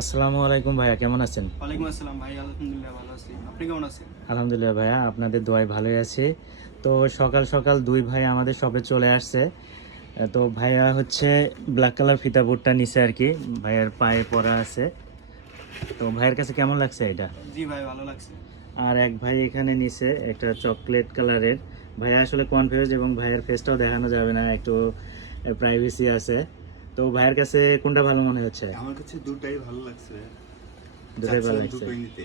আসসালামু আলাইকুম ভাইয়া, কেমন আছেন? ওয়ালাইকুম আসসালাম ভাই, আলহামদুলিল্লাহ ভালো আছি। আপনি কেমন আছেন? আলহামদুলিল্লাহ ভাইয়া, আপনাদের দোয়ায় ভালোই আছি। তো সকাল সকাল দুই ভাই আমাদের শপে চলে আসছে। তো ভাইয়া হচ্ছে ব্ল্যাক কালার ফিতা বুটটা নিছে আর কি, ভাইয়ার পায়ে পরা আছে। তো ভাইয়ের কাছে কেমন লাগছে এটা? জি ভাই, ভালো লাগছে। আর এক ভাই এখানে নিছে একটা চকলেট কালারের। ভাইয়া আসলে কনফিউজ এবং ভাইয়ের ফেসটাও দেখানো যাবে না, একটু প্রাইভেসি আছে। তো ভাইয়ের কাছে কোনটা ভালো মনে হচ্ছে? আমার কাছে দুটাই ভালো লাগছে। দুটোই ভালো চাচ্ছিলাম লাগছে। দুটোই নিতে।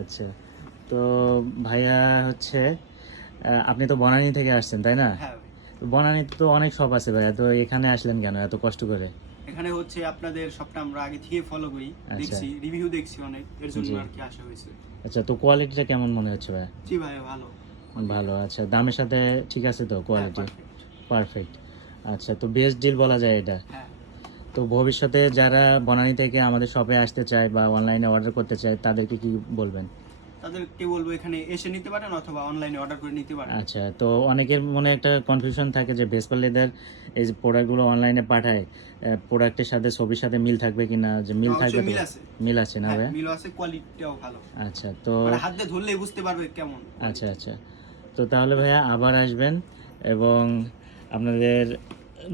আচ্ছা, তো ভাইয়া হচ্ছে আপনি তো বনানী থেকে আসছেন তাই না? হ্যাঁ ভাই, তো বনানীতে তো অনেক শপ আছে ভাইয়া, তো এখানে আসলেন কেন এত কষ্ট করে? এখানে হচ্ছে আপনাদের সবটা আমরা আগে থেকে ফলো করি, আচ্ছা। দেখছি, রিভিউ দেখছি অনেক, এর জন্য জি। আর কি আসা হয়েছে। আচ্ছা, তো কোয়ালিটিটা কেমন মনে হচ্ছে ভাইয়া? জি ভাই, ভালো। ভালো। আচ্ছা, দামের সাথে ঠিক আছে তো হ্যাঁ, কোয়ালিটি? পারফেক্ট। পারফেক্ট। আচ্ছা, তো বেস্ট ডিল বলা যায় এটা। হ্যাঁ, তো ভবিষ্যতে যারা বনানী থেকে আমাদের শপে আসতে চায় বা অনলাইনে অর্ডার করতে চায় তাদেরকে কি বলবেন? তাদেরকে বলবো এখানে এসে নিতে পারেন অথবা অনলাইনে অর্ডার করে নিতে পারেন। আচ্ছা, তো অনেকের মনে একটা কনফিউশন থাকে যে ভেসপাল লেদার এই যে প্রোডাক্টগুলো অনলাইনে পাঠায়, প্রোডাক্টের সাথে ছবির সাথে মিল থাকবে কিনা, যে মিল অবশ্যই থাকবে তো? মিল আছে। মিল আছে না হ্যাঁ, ভাই? মিলও আছে, কোয়ালিটিটাও ভালো। আচ্ছা, তো মানে হাত দিয়ে ধরলেই বুঝতে পারবে কেমন। আচ্ছা আচ্ছা, তো তাহলে ভাইয়া আবার আসবেন এবং আপনাদের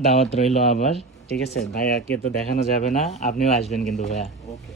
দাওয়াত রইলো আবার। ঠিক আছে ভাইয়াকে তো দেখানো যাবে না, আপনিও আসবেন কিন্তু ভাইয়া। ওকে।